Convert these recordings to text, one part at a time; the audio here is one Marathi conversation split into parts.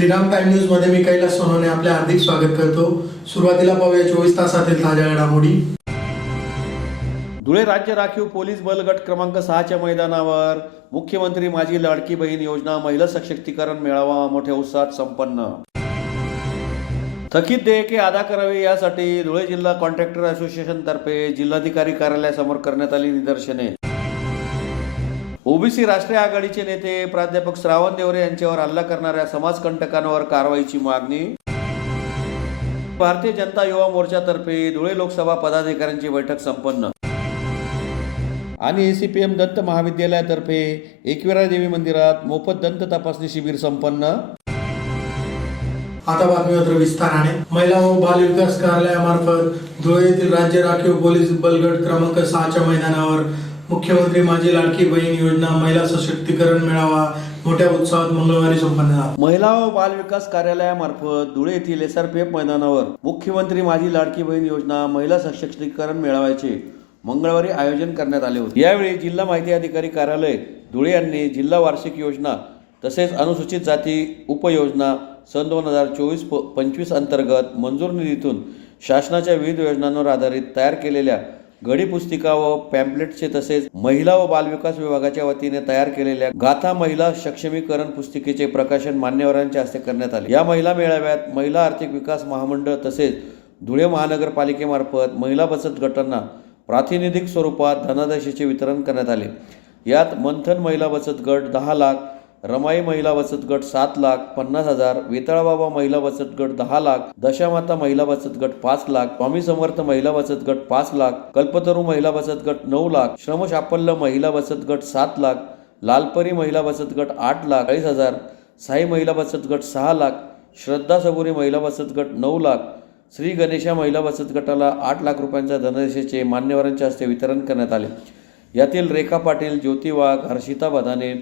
श्रीराम टाइम न्यूज मध्ये मी कैलास सोनवणे आपले हार्दिक स्वागत करतो। सुरुवातीला पाहूया 24 तासातील ताज्या घडामोडी। धुळे राज्य राखीव पोलीस बल गट क्रमांक 6 च्या मैदानावर मुख्यमंत्री माझी लाडकी बहीण योजना महिला सशक्तीकरण मेळावा मोठ्या उत्साहात संपन्न। थकीत देयके अदा करावी यासाठी धुळे जिल्हा कॉन्ट्रॅक्टर असोसिएशन तर्फे जिल्हाधिकारी कार्यालयासमोर करण्यात आली निदर्शने। ओबीसी राष्ट्रीय आघाडीचे नेते प्राध्यापक श्रावण देवरे यांच्यावर हल्ला करणाऱ्या समाजकंटकांवर कारवाईची मागणी। भारतीय जनता युवा मोर्चातर्फे धुळे लोकसभा पदाधिकाऱ्यांची बैठक संपन्न। आणि एसीपीएम दंत महाविद्यालयातर्फे एकविरा देवी मंदिरात मोफत दंत तपासणी शिबिर संपन्न। आता बातमीपत्र विस्ताराने। महिला व बाल विकास कार्यालयामार्फत धुळे येथील राज्य राखीव पोलीस बल गट क्रमांक 6 च्या मैदानावर मुख्यमंत्री माझी लाडकी बहीण योजना महिला सशक्तीकरण मेळावा मोठ्या उत्साहात मंगळवारी संपन्न झाला। महिला व बाल विकास कार्यालयामार्फत धुळे येथील एसआरपीएफ मैदानावर मुख्यमंत्री माझी लाडकी बहीण योजना महिला सशक्तीकरण मेळाव्याचे मंगळवारी आयोजन करण्यात आले होते। यावेळी जिल्हा माहिती अधिकारी कार्यालय धुळे यांनी जिल्हा वार्षिक योजना तसेच अनुसूचित जाती उपयोजना सन 2024-25 अंतर्गत मंजूर निधीतून शासनाच्या विविध योजनांवर आधारित तयार केलेल्या घडी पुस्तिका व पॅम्पलेटचे तसेच महिला व बाल विकास विभागाच्या वतीने तयार केलेल्या गाथा महिला सक्षमीकरण पुस्तिकेचे प्रकाशन मान्यवरांच्या हस्ते करण्यात आले। या महिला मेळाव्यात महिला आर्थिक विकास महामंडळ तसेच धुळे महानगरपालिकेमार्फत महिला बचत गटांना प्रातिनिधिक स्वरूपात धनादेशाचे वितरण करण्यात आले। यात मंथन महिला बचत गट 10 लाख, रमाई महिला बचत गट 7,50,000, वेताळबाबा महिला बचत गट 10 लाख, दशामाता महिला बचत गट 5 लाख, स्वामी समर्थ महिला बचत गट 5 लाख, कल्पतरू महिला बचत गट 9 लाख, श्रमसाफल्य महिला बचत गट 7 लाख, लालपरी महिला बचत गट 8,40,000, साई महिला बचत गट 6 लाख, श्रद्धा सबुरी महिला बचत गट 9 लाख, श्री गणेशा महिला बचत गटाला 8 लाख रुपयांच्या धनादेशाचे मान्यवरांच्या हस्ते वितरण करण्यात आले। यातील रेखा पाटील, ज्योती वाघ, हर्षिता बदाने,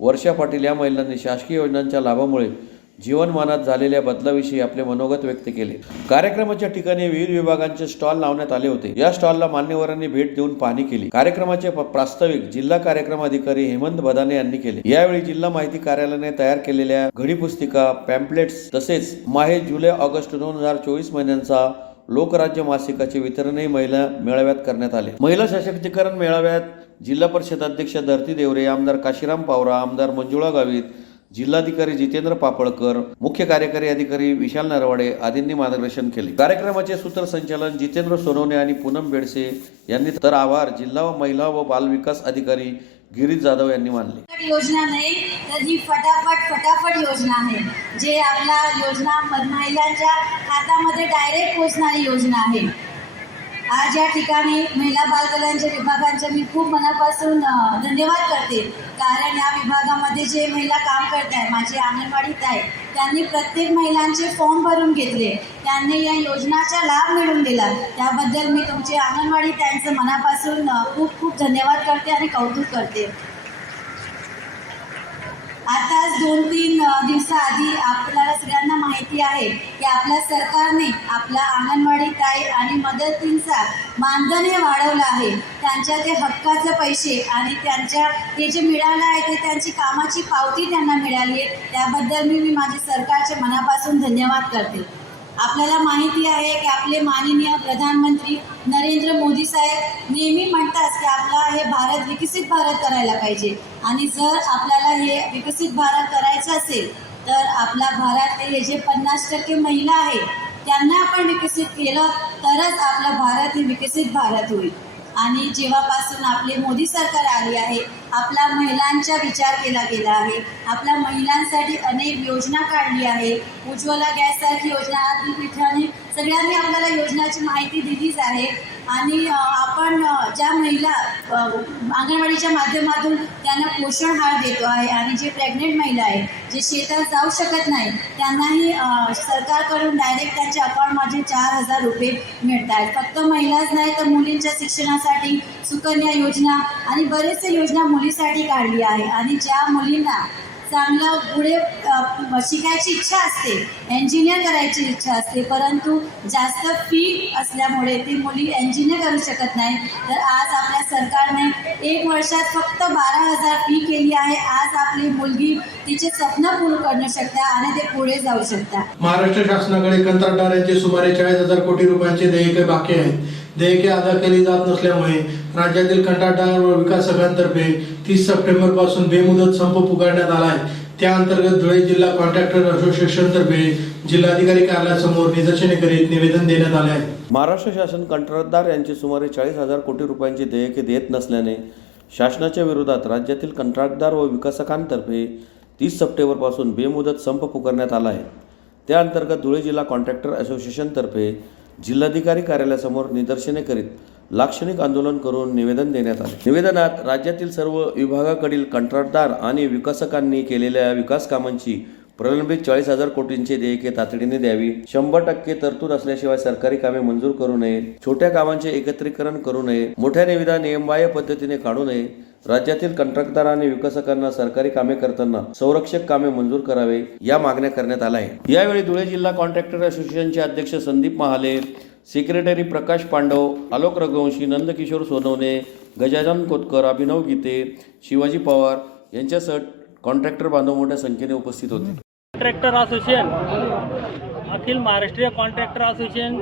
वर्षा पाटील या महिलांनी शासकीय योजनांच्या लाभामुळे जीवनमानात झालेल्या बदलाविषयी आपले मनोगत व्यक्त केले। कार्यक्रमाच्या ठिकाणी विविध विभागांचे स्टॉल लावण्यात आले होते। या स्टॉलला मान्यवरांनी भेट देऊन पाहणी केली। कार्यक्रमाचे प्रास्ताविक जिल्हा कार्यक्रम अधिकारी हेमंत बदाने यांनी केले। यावेळी जिल्हा माहिती कार्यालयाने तयार केलेल्या घडी पुस्तिका, पॅम्पलेट्स तसेच माहे, जुलै, ऑगस्ट 2024 महिन्यांचा लोकराज्य मासिकाचे वितरणही महिला मेळाव्यात करण्यात आले। महिला सशक्तीकरण मेळाव्यात जिल्हा परिषद अध्यक्ष धरती देवरे, आमदार काशीराम पावरा, आमदार मंजुळा गावित, जिल्हाधिकारी जितेंद्र पापळकर, मुख्य कार्यकारी अधिकारी विशाल नरवाडे आदींनी मार्गदर्शन केले। कार्यक्रमाचे सूत्रसंचालन जितेंद्र सोनवणे आणि पूनम बेडसे यांनी तर आभार जिल्हा व महिला व बाल विकास अधिकारी गिरीश जाधव यांनी मानले। योजना नाही तर ही फटाफट योजना आहे, जे आपला योजना महिलांच्या खात्यामध्ये डायरेक्ट पोहोचणारी योजना आहे। आज या ठिकाणी महिला बालकल्याणच्या विभागांचे मी खूप मनापासून धन्यवाद करते, कारण या विभागामध्ये जे महिला काम करत आहे, माझे अंगणवाडीत आहे, त्यांनी प्रत्येक महिलांचे फॉर्म भरून घेतले, त्यांनी या योजनाचा लाभ मिळवून दिला। त्याबद्दल मी तुमचे अंगणवाडी त्यांचं मनापासून खूप खूप धन्यवाद करते आणि कौतुक करते। आताच 2-3 दिवसाआधी आपल्याला सगळ्यांना माहिती आहे की आपल्या सरकारने आपल्या अंगणवाडी ताई आणि मदतींचा मानधन हे वाढवलं आहे। त्यांच्या ते हक्काचे पैसे आणि त्यांच्या हे जे मिळालं आहे ते त्यांची कामाची पावती त्यांना मिळाली आहे, त्याबद्दल मी माझे सरकारचे मनापासून धन्यवाद करते। आपल्याला माहिती आहे की आपले माननीय प्रधानमंत्री नरेंद्र मोदी साहेब नेहमी म्हणतात की आपला हे भारत विकसित भारत करायला पाहिजे, आणि जर आपल्याला हे विकसित भारत करायचं असेल तर आपला भारत हे जे 50% महिला आहेत त्यांना आपण विकसित केलं तरच आपला भारत हे विकसित भारत होईल। आणि जेव्हापासून आपले मोदी सरकार आली आहे, आपला महिलांचा विचार केला गेला आहे, आपल्या महिलांसाठी अनेक योजना काढली आहे। उज्ज्वला गॅससारखी योजना आधी पीठाने सगळ्यांनी आपल्याला योजनाची माहिती दिलीच आहे। आणि आपण ज्या महिला अंगणवाडीच्या माध्यमातून त्यांना पोषण आहार देतो आहे, आणि जे प्रेग्नेंट महिला आहे, जे शेतात जाऊ शकत नाही, त्यांनाही सरकारकडून डायरेक्ट त्यांच्या अकाउंटमध्ये 4,000 रुपये मिळत आहेत। फक्त महिलाच नाही तर मुलींच्या शिक्षणासाठी सुकन्या योजना आणि बरेचसे योजना मुलीसाठी काढली आहे। आणि ज्या मुलींना चांगलं पुढे शिकायची इच्छा असते, इंजिनियर करायची इच्छा असते, परंतु जास्त फी असल्यामुळे ती मुली इंजिनियर करू शकत नाही, तर आज आपल्या सरकारने 1 वर्षात फक्त 12,000 फी केली आहे। आज आपली मुलगी तिचे स्वप्न पूर्ण करू शकता आणि ते पुढे जाऊ शकता. महाराष्ट्र शासनाकडे कंत्राटदारांचे सुमारे 40,000 कोटी रुपयांचे देयके बाकी आहेत. देयके अदा केली जात नसल्यामुळे राज्यातील कंत्राटदार व विकासकांतर्फे 30 सप्टेंबर पासून बेमुदत संप पुकारण्यात आला आहे. त्या अंतर्गत धुळे जिल्हा कॉन्ट्रॅक्टर असोसिएशन तर्फे जिल्हाधिकारी कार्यालयासमोर निदर्शने करीत निवेदन देण्यात आले आहे. महाराष्ट्र शासन कंत्राटदार यांचे सुमारे 40,000 कोटी रुपयांचे देयके देत नसल्याने शासनाच्या विरोधात राज्यातील कंत्राटदार व विकासकांतर्फे 30 सप्टेंबरपासून बेमुदत संप पुकारण्यात आला आहे. त्या अंतर्गत धुळे जिल्हा कॉन्ट्रॅक्टर असोसिएशनतर्फे जिल्हाधिकारी कार्यालयासमोर निदर्शने करीत लाक्षणिक आंदोलन करून निवेदन देण्यात आले. निवेदनात राज्यातील सर्व विभागाकडील कंत्राटदार आणि विकासकांनी केलेल्या विकास कामांची प्रलंबित 40,000 कोटींचे देयके तातडीने द्यावी. 100% तरतूद असल्याशिवाय सरकारी कामे मंजूर करू नये. छोट्या कामांचे एकत्रीकरण करू नये. मोठ्या निविदा नियमबाह्य पद्धतीने काढू नये. राज्यातील कंत्राटदार आणि विकासकांना सरकारी कामे करताना संरक्षक कामे मंजूर करावे या मागण्या करण्यात आल्या आहेत. यावेळी धुळे जिल्हा कॉन्ट्रॅक्टर असोसिएशनचे अध्यक्ष संदीप महाले, सेक्रेटरी प्रकाश पांडव, आलोक रघुवंशी, नंदकिशोर सोनवणे, गजानन कोतकर, अभिनव गीते, शिवाजी पवार यांच्यासह कॉन्ट्रॅक्टर बांधव मोठ्या संख्येने उपस्थित होते. कॉन्ट्रॅक्टर असोसिएशन, अखिल महाराष्ट्रीय कॉन्ट्रॅक्टर असोसिएशन,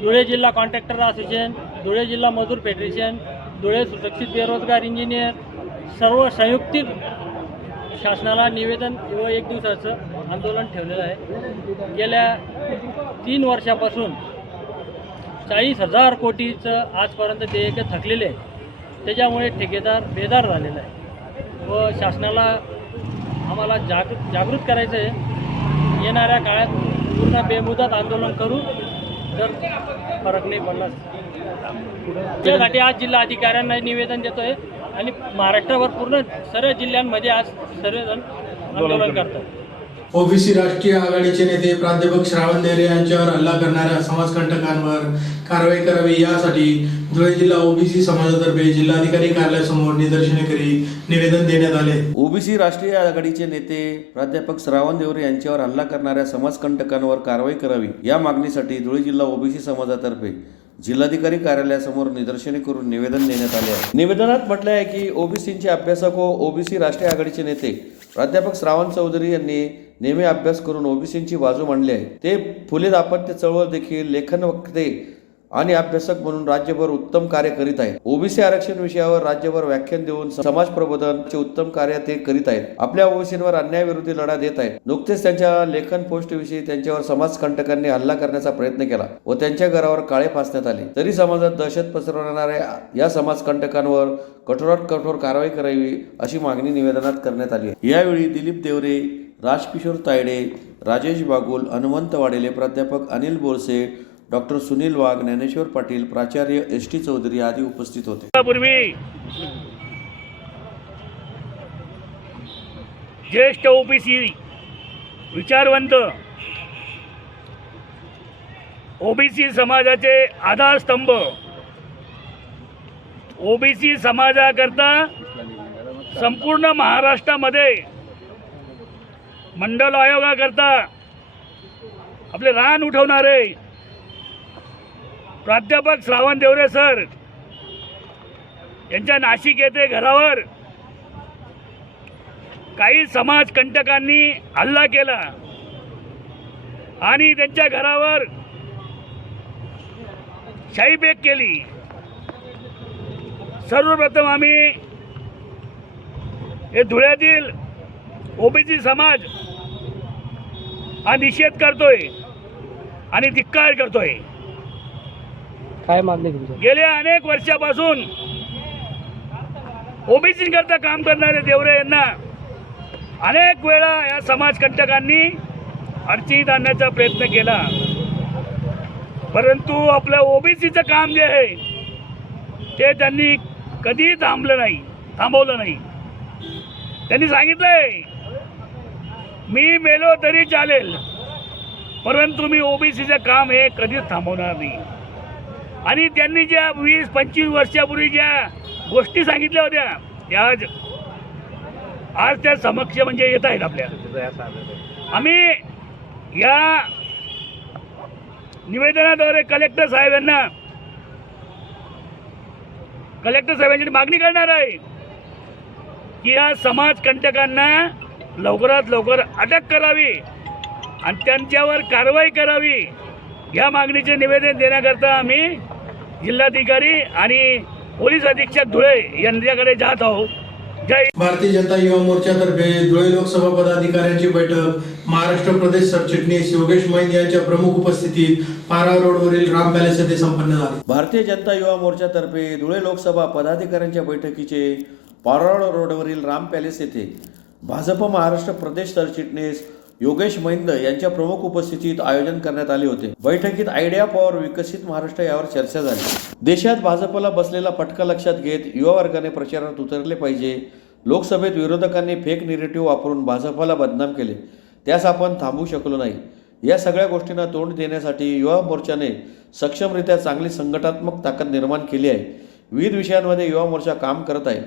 धुळे जिल्हा कॉन्ट्रॅक्टर असोसिएशन, धुळे जिल्हा मजूर फेडरेशन, धुळे सुशिक्षित बेरोजगार इंजिनियर सर्व संयुक्तिक शासनाला निवेदन व 1 दिवसाचं आंदोलन ठेवलेलं आहे. गेल्या 3 वर्षापासून 40,000 कोटीचं आजपर्यंत देयके थकलेले आहे. त्याच्यामुळे ठेकेदार बेदार झालेला आहे व शासनाला आम्हाला जागृत करायचं आहे. येणाऱ्या काळात पूर्ण बेमुदत आंदोलन करू जर फरक नाही पडला. त्यासाठी आज जिल्हा अधिकाऱ्यांना निवेदन देतोय आणि महाराष्ट्रावर पूर्ण सर्व जिल्ह्यांमध्ये आज सर्वजण आंदोलन करतात. ओबीसी राष्ट्रीय आघाडीचे नेते प्राध्यापक श्रावण देवरे यांच्यावर हल्ला करणाऱ्या समाजकंटकांवर कारवाई करावी यासाठी धुळे जिल्हा ओबीसी समाजातर्फे जिल्हाधिकारी कार्यालयासमोर निदर्शने करीत निवेदन देण्यात आले. ओबीसी राष्ट्रीय आघाडीचे नेते प्राध्यापक श्रावण देवरे यांच्यावर हल्ला करणाऱ्या समाजकंटकांवर कारवाई करावी या मागणीसाठी धुळे जिल्हा ओबीसी समाजातर्फे जिल्हाधिकारी कार्यालयासमोर निदर्शने करून निवेदन देण्यात आले आहे. निवेदनात म्हटले आहे की ओबीसीचे अभ्यासक व ओबीसी राष्ट्रीय आघाडीचे नेते प्राध्यापक श्रावण चौधरी यांनी नेहमी अभ्यास करून ओबीसींची बाजू मांडली आहे. ते फुले दाम्पत्य चळवळ देखील लेखन वक्ते आणि अभ्यासक म्हणून राज्यभर उत्तम कार्य करीत आहेत. ओबीसी आरक्षण विषयावर राज्यभर व्याख्यान देऊन समाज प्रबोधनचे उत्तम कार्य ते करीत आहेत. आपल्या ओबीसींवर अन्यायाविरोधी लढा देत आहेत. नुकतेच त्यांच्या लेखन पोस्टविषयी त्यांच्यावर समाजकंटकांनी हल्ला करण्याचा प्रयत्न केला व त्यांच्या घरावर काळे फासण्यात आले. तरी समाजात दहशत पसरवणाऱ्या या समाजकंटकांवर कठोरात कठोर कारवाई करावी अशी मागणी निवेदनात करण्यात आली आहे. यावेळी दिलीप देवरे, राजकिशोर तायडे, राजेश बागुल, हनुमंत वाडेले, प्राध्यापक अनिल बोरसे, डॉक्टर सुनील वाघ, ज्ञानेश्वर पाटील, प्राचार्य एस.टी. चौधरी आदी उपस्थित होते. पूर्वी ज्येष्ठ ओबीसी विचारवंत, ओबीसी समाजाचे आधारस्तंभ, ओबीसी समाजाकरता संपूर्ण महाराष्ट्रामध्ये मंडल आयोगाकरता आपले रान उठवणारे प्राध्यापक श्रावण देवरे सर यांच्या नाशिक येथे घरावर काही समाजकंटकांनी हल्ला केला आणि त्यांच्या घरावर शाईबेग केली. सर्वप्रथम आम्ही हे धुळ्यातील ओबीसी समाज हा निषेध करतोय आणि धिक्कार करतोय. काय मागणी तुमची? गेल्या अनेक वर्षापासून ओबीसी करता काम करणारे देवरे यांना अनेक वेळा या समाजकंटकांनी अडचणीत आणण्याचा प्रयत्न केला, परंतु आपलं ओबीसीचं काम जे आहे ते त्यांनी कधी थांबवलं नाही. त्यांनी सांगितलंय मी मेलो तरी चालेल, परंतु मी ओबीसीचं काम हे कधीच थांबवणार नाही. आणि त्यांनी ज्या 20-25 वर्षापूर्वी ज्या गोष्टी सांगितल्या होत्या त्या आज त्या समक्ष म्हणजे येत आहेत आपल्या. आम्ही या निवेदनाद्वारे कलेक्टर साहेबांची मागणी करणार आहे की या समाजकंटकांना लवकरात लवकर अटक करावी आणि त्यांच्यावर कारवाई करावी या मागणीचे निवेदन देण्याकरता आम्ही जिल्हाधिकारी आणि पोलीस अधीक्षक धुळे यांच्याकडे जात आहोत. जय भारतीय जनता युवा मोर्चातर्फे धुळे लोकसभा पदाधिकाऱ्यांची बैठक महाराष्ट्र प्रदेश सरचिटणीस योगेश मैन यांच्या प्रमुख उपस्थितीत पारा रोडवरील राम पॅलेस येथे संपन्न झाले. भारतीय जनता युवा मोर्चातर्फे धुळे लोकसभा पदाधिकाऱ्यांच्या बैठकीचे पारोळ रोडवरील राम पॅलेस येथे भाजप महाराष्ट्र प्रदेश सरचिटणीस योगेश मैंद यांच्या प्रमुख उपस्थितीत आयोजन करण्यात आले होते. बैठकीत आयडिया फॉर विकसित महाराष्ट्र यावर चर्चा झाली. देशात भाजपला बसलेला फटका लक्षात घेत युवा वर्गाने प्रचारात उतरले पाहिजे. लोकसभेत विरोधकांनी फेक निरेटिव्ह वापरून भाजपला बदनाम केले, त्यास आपण थांबवू शकलो नाही. या सगळ्या गोष्टींना तोंड देण्यासाठी युवा मोर्चाने सक्षमरित्या चांगली संघटनात्मक ताकद निर्माण केली आहे. विविध विषयांमध्ये युवा मोर्चा काम करत आहे.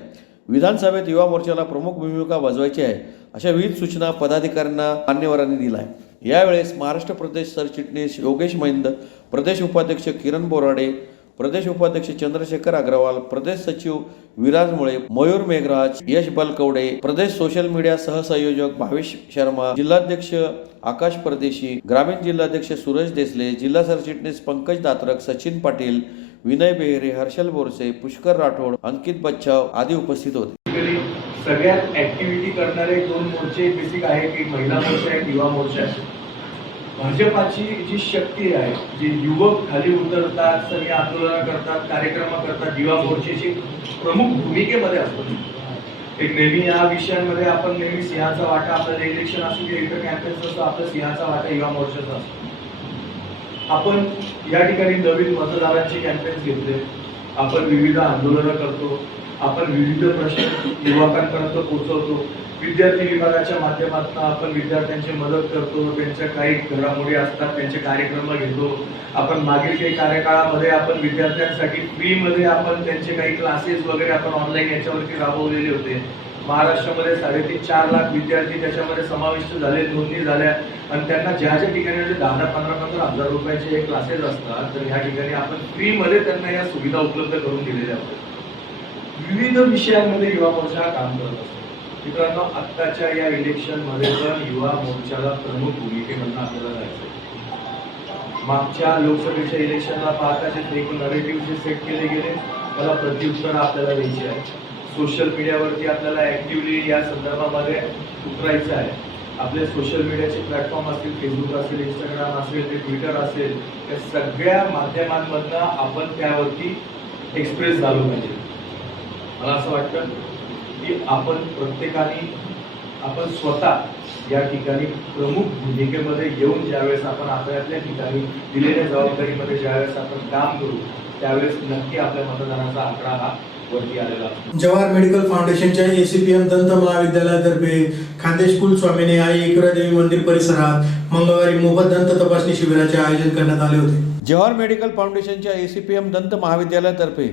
विधानसभेत युवा मोर्चाला प्रमुख भूमिका बजावायची आहे अशा विविध सूचना पदाधिकाऱ्यांना मान्यवरांनी दिल्या आहे. यावेळेस महाराष्ट्र प्रदेश सरचिटणीस योगेश मैंद, प्रदेश उपाध्यक्ष किरण बोराडे, प्रदेश उपाध्यक्ष चंद्रशेखर अग्रवाल, प्रदेश सचिव विराज मुळे, मयूर मेघराज, यश बलकवडे, प्रदेश सोशल मीडिया सहसंयोजक भावेश शर्मा, जिल्हाध्यक्ष आकाश परदेशी, ग्रामीण जिल्हाध्यक्ष सूरज देसले, जिल्हा सरचिटणीस पंकज दात्रक, सचिन पाटील, विनय बेहरे, हर्षल बोरसे, पुष्कर राठोड, अंकित बच्चाव आदी उपस्थित होते. सगळ्यात ऍक्टिव्हिटी करणारे दोन मोर्चे बेसिक आहे की महिला मोर्चा आहे, युवा मोर्चा आहे. भाजपाची जी शक्ती आहे, जे युवक खाली उतरतात, सगळे आंदोलन करतात, कार्यक्रम करतात, युवा मोर्चाची प्रमुख भूमिकेमध्ये असतो. एक नेहमी या विषयांमध्ये आपण नेहमी सिंहाचा वाटा, आपल्याला इलेक्शन असू किंवा इतर कॅम्पेन्स असतो, आपला सिंहाचा वाटा युवा मोर्चाचा असतो. आपण या ठिकाणी नवीन मतदारांचे कॅम्पेन्स घेतले, आपण विविध आंदोलनं करतो, आपण विविध प्रश्न युवकांपर्यंत पोहोचवतो. विद्यार्थी विभागाच्या माध्यमातून आपण विद्यार्थ्यांची मदत करतो, त्यांच्या काही घडामोडी असतात त्यांचे कार्यक्रम घेतो. आपण मागील काही कार्यकाळामध्ये आपण विद्यार्थ्यांसाठी फ्रीमध्ये आपण त्यांचे काही क्लासेस वगैरे आपण ऑनलाईन याच्यावरती राबवलेले होते. महाराष्ट्रामध्ये 3.5-4 लाख विद्यार्थी त्याच्यामध्ये समाविष्ट झाले, नोंदणी झाल्या आणि त्यांना ज्या ज्या ठिकाणी 10-15 हजार रुपयाचे क्लासेस असतात, तर ह्या ठिकाणी आपण फ्रीमध्ये त्यांना या सुविधा उपलब्ध करून दिलेल्या आहेत. विविध विषयांमध्ये युवा मोर्चा काम करत असतो. मित्रांनो, आत्ताच्या या इलेक्शनमध्ये पण युवा मोर्चाला प्रमुख भूमिकेमधून आपल्याला जायचं. मागच्या लोकसभेच्या इलेक्शनला पाहता जे एकूण नरेटिव्ह जे सेट केले गेले त्याला प्रत्युत्तर आपल्याला द्यायची आहे. सोशल मीडियावरती आपल्याला ऍक्टिव्हली या संदर्भामध्ये उतरायचं आहे. आपले सोशल मीडियाचे प्लॅटफॉर्म असतील, फेसबुक असेल, इंस्टाग्राम असेल, ते ट्विटर असेल, या सगळ्या माध्यमांमधनं आपण त्यावरती एक्सप्रेस झालो पाहिजे. मला असं वाटतं की आपण प्रत्येकाने आपण स्वतः या ठिकाणी प्रमुख भूमिकेमध्ये येऊन ज्यावेळेस आपण आपल्या ठिकाणी दिलेल्या जबाबदारीमध्ये ज्यावेळेस आपण काम करू त्यावेळेस नक्की आपल्या मतदानाचा आकडा हा वरती आलेला असतो. जवाहर मेडिकल फाउंडेशनच्या ACPM दंत महाविद्यालयातर्फे खानदेश कुलस्वामिनी आई एकविरादेवी मंदिर परिसरात मंगळवारी मोफत दंत तपासणी शिबिराचे आयोजन करण्यात आले होते. जवाहर मेडिकल फाउंडेशनच्या ACPM दंत महाविद्यालयातर्फे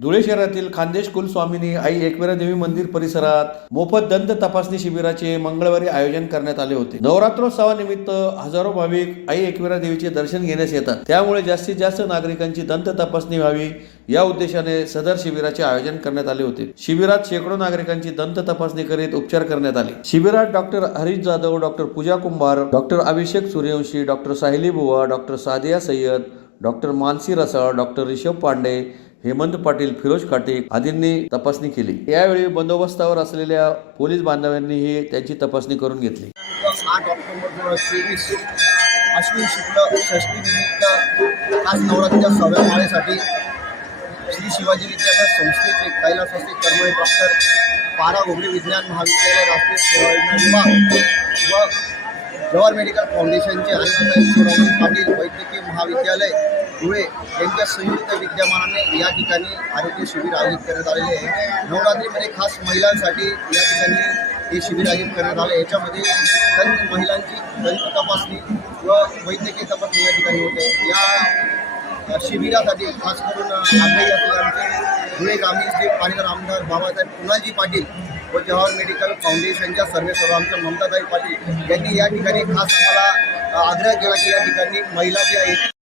धुळे शहरातील खानदेश कुलस्वामिनी आई एकविरादेवी मंदिर परिसरात मोफत दंत तपासणी शिबिराचे मंगळवारी आयोजन करण्यात आले होते. नवरात्रोत्सवानिमित्त हजारो भाविक आई एकविरादेवीचे दर्शन घेण्यास येतात, त्यामुळे जास्तीत जास्त नागरिकांची दंत तपासणी व्हावी या उद्देशाने सदर शिबिराचे आयोजन करण्यात आले होते. शिबिरात शेकडो नागरिकांची दंत तपासणी करीत उपचार करण्यात आले. शिबिरात डॉक्टर हरीश जाधव, डॉक्टर पूजा कुंभार, डॉक्टर अभिषेक सूर्यवंशी, डॉक्टर साहिली बुवा, डॉक्टर सादिया सय्यद, डॉक्टर मानसी रसाळ, डॉक्टर ऋषभ पांडे, हेमंत पाटील, फिरोज खाटिक आदींनी तपासणी केली. यावेळी बंदोबस्तावर असलेल्या पोलीस बांधवांनीही त्यांची तपासणी करून घेतली. 8 ऑक्टोबर 2023 अश्विन शुक्ल षष्टीनिमित्त आज नवरात्रीच्या 6व्या माळेसाठी श्री शिवाजी विद्यापीठ संस्थेचे कैलासवासी कर्मवीर डॉक्टर पारा घोगडे विज्ञान महाविद्यालय, राष्ट्रीय सेवा योजना विभाग व जवाहर मेडिकल फाउंडेशनचे अण्णासाहेब सोनवणे पाटील वैद्यकीय महाविद्यालय धुळे यांच्या संयुक्त विद्यमानाने या ठिकाणी आरोग्य शिबिर आयोजित करण्यात आलेले आहे. नवरात्रीमध्ये खास महिलांसाठी या ठिकाणी हे शिबिर आयोजित करण्यात आले. याच्यामध्ये महिलांची दंत तपासणी व वैद्यकीय तपासणी या ठिकाणी होते. या शिबिरासाठी खास करून आग्रही असलेले आमचे धुळे ग्रामीण श्री पाणीदार आमदार बाबासाहेब पुनाजी पाटील व जवाहर मेडिकल फाउंडेशनच्या सर्व आमच्या ममताताई पाटील यांनी या ठिकाणी खास आम्हाला आग्रह केला की या ठिकाणी महिला ज्या आहेत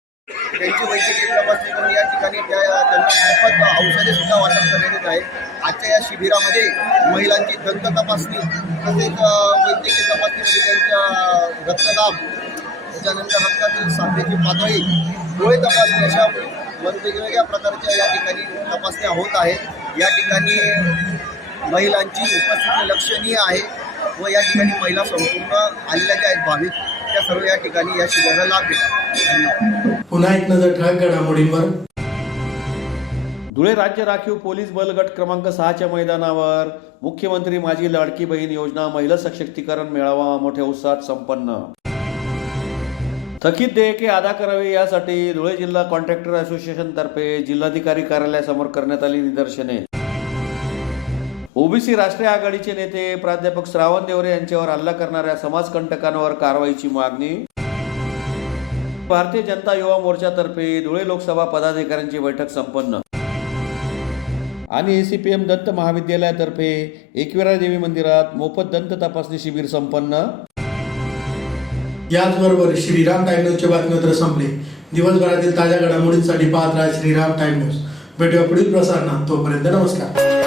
त्यांची वैद्यकीय तपासणी करून या ठिकाणी त्यांना मोफत औषधे सुद्धा वाटप करण्यात येत आहे. आजच्या या शिबिरामध्ये महिलांची दंत तपासणी तसेच वैद्यकीय तपासणीमध्ये त्यांच्या रक्तदाब, त्याच्यानंतर रक्तातील साखरेची पातळी, डोळे तपासणी अशा वेगवेगळ्या प्रकारच्या या ठिकाणी तपासण्या होत आहेत. या ठिकाणी महिलांची उपस्थिती लक्षणीय आहे व या ठिकाणी महिला संपूर्ण आलेल्या ज्या आहेत भाविक त्या सर्व या ठिकाणी या शिबिराला लाभ घेतात. धन्यवाद. पुन्हा एक नजर ठळक घडामोडींवर. धुळे राज्य राखीव पोलीस बल गट क्रमांक 6च्या मैदानावर मुख्यमंत्री माझी लाडकी बहीण योजना महिला सशक्तीकरण मेळावा मोठ्या उत्साहात संपन्न. थकीत देयके अदा करावी यासाठी धुळे जिल्हा कॉन्ट्रॅक्टर असोसिएशन तर्फे जिल्हाधिकारी कार्यालयासमोर करण्यात आली निदर्शने. ओबीसी राष्ट्रीय आघाडीचे नेते प्राध्यापक श्रावण देवरे यांच्यावर हल्ला करणाऱ्या समाजकंटकांवर कारवाईची मागणी. भारतीय जनता युवा मोर्चातर्फे धुळे लोकसभा पदाधिकाऱ्यांची बैठक संपन्न. आणि ACPM दंत महाविद्यालयातर्फे एकविरा देवी मंदिरात मोफत दंत तपासणी शिबिर संपन्न. याचबरोबर श्रीराम टाइम न्यूजचे बातमीपत्र संपले. दिवसभरातील ताज्या घडामोडींसाठी पाहत राहा श्रीराम टाइम न्यूज. भेटूया पुढील प्रसारणात. तोपर्यंत नमस्कार.